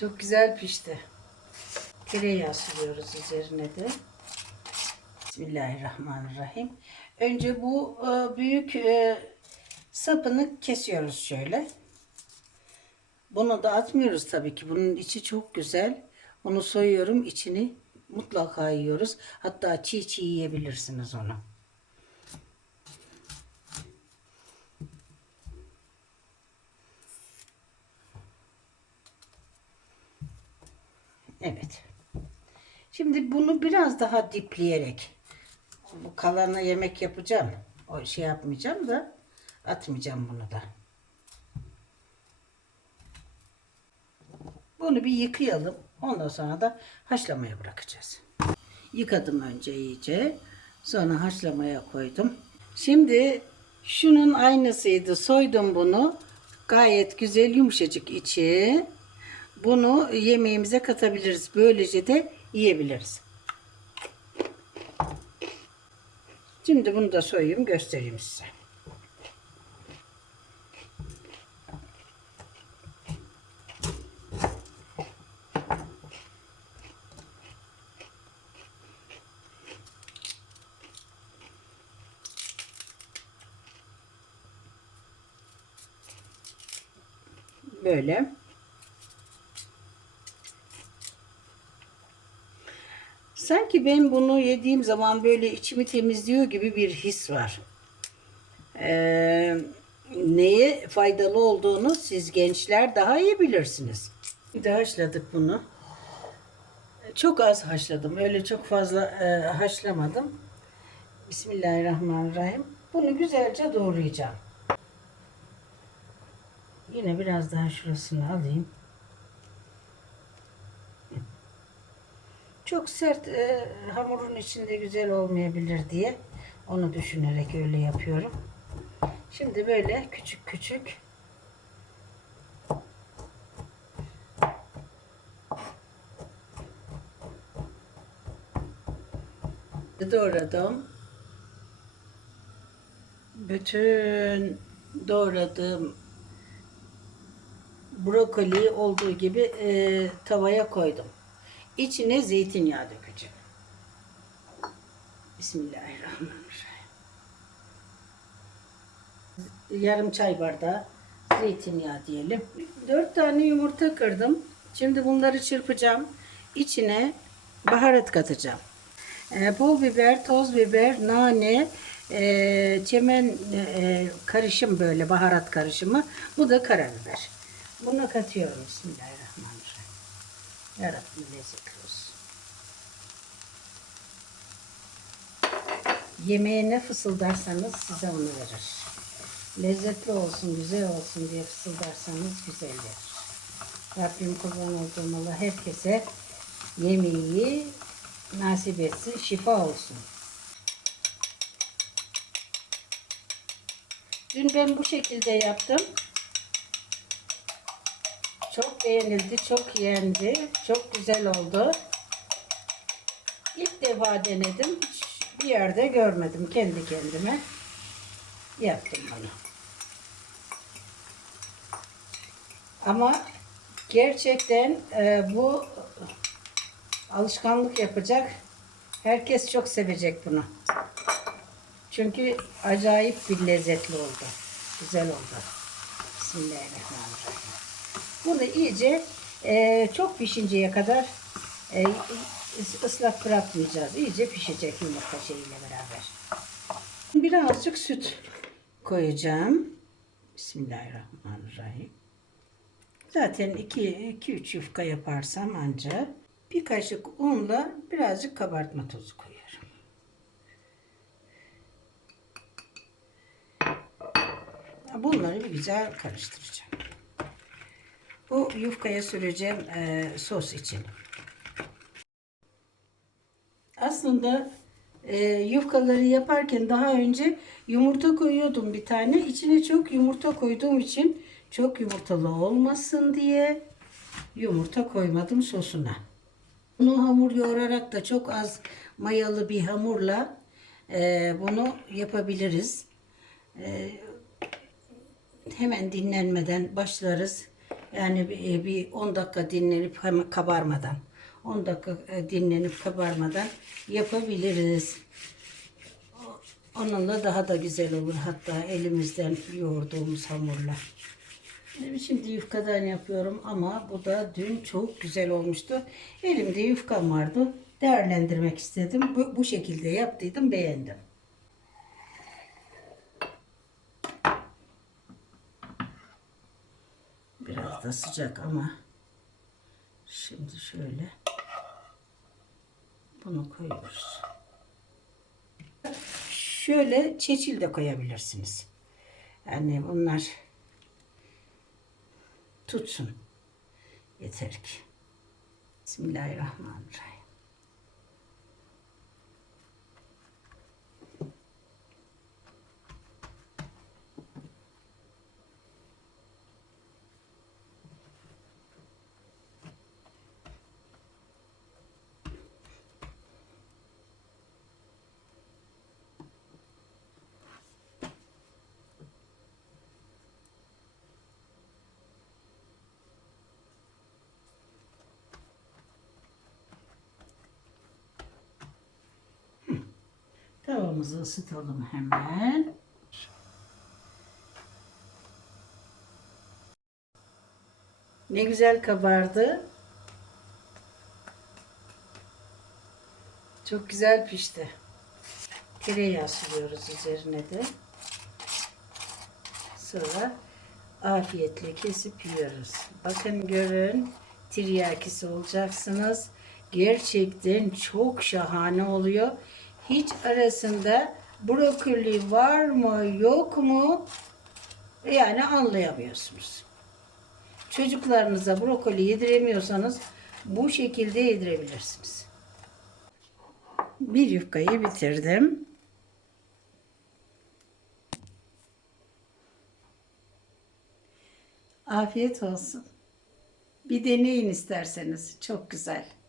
Çok güzel pişti. Tereyağı sürüyoruz üzerine de. Bismillahirrahmanirrahim. Önce bu e, büyük e, sapını kesiyoruz şöyle. Bunu da atmıyoruz tabii ki. Bunun içi çok güzel. Onu soyuyorum. içini mutlaka yiyoruz. Hatta çiğ çiğ yiyebilirsiniz onu. Evet. Şimdi bunu biraz daha dipleyerek bu kalanı yemek yapacağım. O şey yapmayacağım da atmayacağım bunu da. Bunu bir yıkayalım. Ondan sonra da haşlamaya bırakacağız. Yıkadım önce iyice. Sonra haşlamaya koydum. Şimdi şunun aynısıydı. Soydum bunu. Gayet güzel yumuşacık içi. Bunu yemeğimize katabiliriz. Böylece de yiyebiliriz. Şimdi bunu da soyayım göstereyim size. Böyle. Sanki ben bunu yediğim zaman böyle içimi temizliyor gibi bir his var. Ee, neye faydalı olduğunu siz gençler daha iyi bilirsiniz. Bir de haşladık bunu. Çok az haşladım. Öyle çok fazla e, haşlamadım. Bismillahirrahmanirrahim. Bunu güzelce doğrayacağım. Yine biraz daha şurasını alayım. Çok sert e, hamurun içinde güzel olmayabilir diye onu düşünerek öyle yapıyorum. Şimdi böyle küçük küçük doğradım. Bütün doğradığım brokoli olduğu gibi e, tavaya koydum. İçine zeytinyağı dökeceğim. Bismillahirrahmanirrahim. Yarım çay bardağı zeytinyağı diyelim. Dört tane yumurta kırdım. Şimdi bunları çırpacağım. İçine baharat katacağım. E, pul biber, toz biber, nane, e, çemen e, karışım böyle baharat karışımı. Bu da karabiber. Bunu katıyorum. Bismillahirrahmanirrahim. Yarabbim lezzetli olsun. Yemeğe ne fısıldarsanız size onu verir. Lezzetli olsun, güzel olsun diye fısıldarsanız güzel verir. Rabbim kurban olduğum Allah herkese yemeği nasip etsin, şifa olsun. Dün ben bu şekilde yaptım. Çok beğenildi, çok yendi, çok güzel oldu. İlk defa denedim. Bir yerde görmedim kendi kendime. Yaptım bunu. Ama gerçekten e, bu alışkanlık yapacak. Herkes çok sevecek bunu. Çünkü acayip bir lezzetli oldu. Güzel oldu. Bismillahirrahmanirrahim. Bunu iyice e, çok pişinceye kadar e, ıslak bırakmayacağız. İyice pişecek yumurta şeyiyle beraber. Birazcık süt koyacağım. Bismillahirrahmanirrahim. Zaten 2-3 yufka yaparsam anca bir kaşık unla birazcık kabartma tozu koyuyorum. Bunları bir güzel karıştıracağım. Bu yufkaya süreceğim e, sos için. Aslında e, yufkaları yaparken daha önce yumurta koyuyordum bir tane. İçine çok yumurta koyduğum için çok yumurtalı olmasın diye yumurta koymadım sosuna. Bunu hamur yoğurarak da çok az mayalı bir hamurla e, bunu yapabiliriz. E, hemen dinlenmeden başlarız. Yani bir, bir 10 dakika dinlenip kabarmadan. 10 dakika e, dinlenip kabarmadan yapabiliriz. Onunla daha da güzel olur. Hatta elimizden yoğurduğumuz hamurla. Şimdi yufkadan yapıyorum ama bu da dün çok güzel olmuştu. Elimde yufkam vardı. Değerlendirmek istedim. Bu, bu şekilde yaptıydım. Beğendim. Da sıcak ama şimdi şöyle bunu koyuyoruz. Şöyle çeçil de koyabilirsiniz. Yani bunlar tutsun. Yeter ki. Bismillahirrahmanirrahim. Tavamızı ısıtalım hemen. Ne güzel kabardı. Çok güzel pişti. Tereyağı sürüyoruz üzerine de. Sonra afiyetle kesip yiyoruz. Bakın görün tiryakisi olacaksınız. Gerçekten çok şahane oluyor. Hiç arasında brokoli var mı yok mu yani anlayamıyorsunuz. Çocuklarınıza brokoli yediremiyorsanız bu şekilde yedirebilirsiniz. Bir yufkayı bitirdim. Afiyet olsun. Bir deneyin isterseniz. Çok güzel.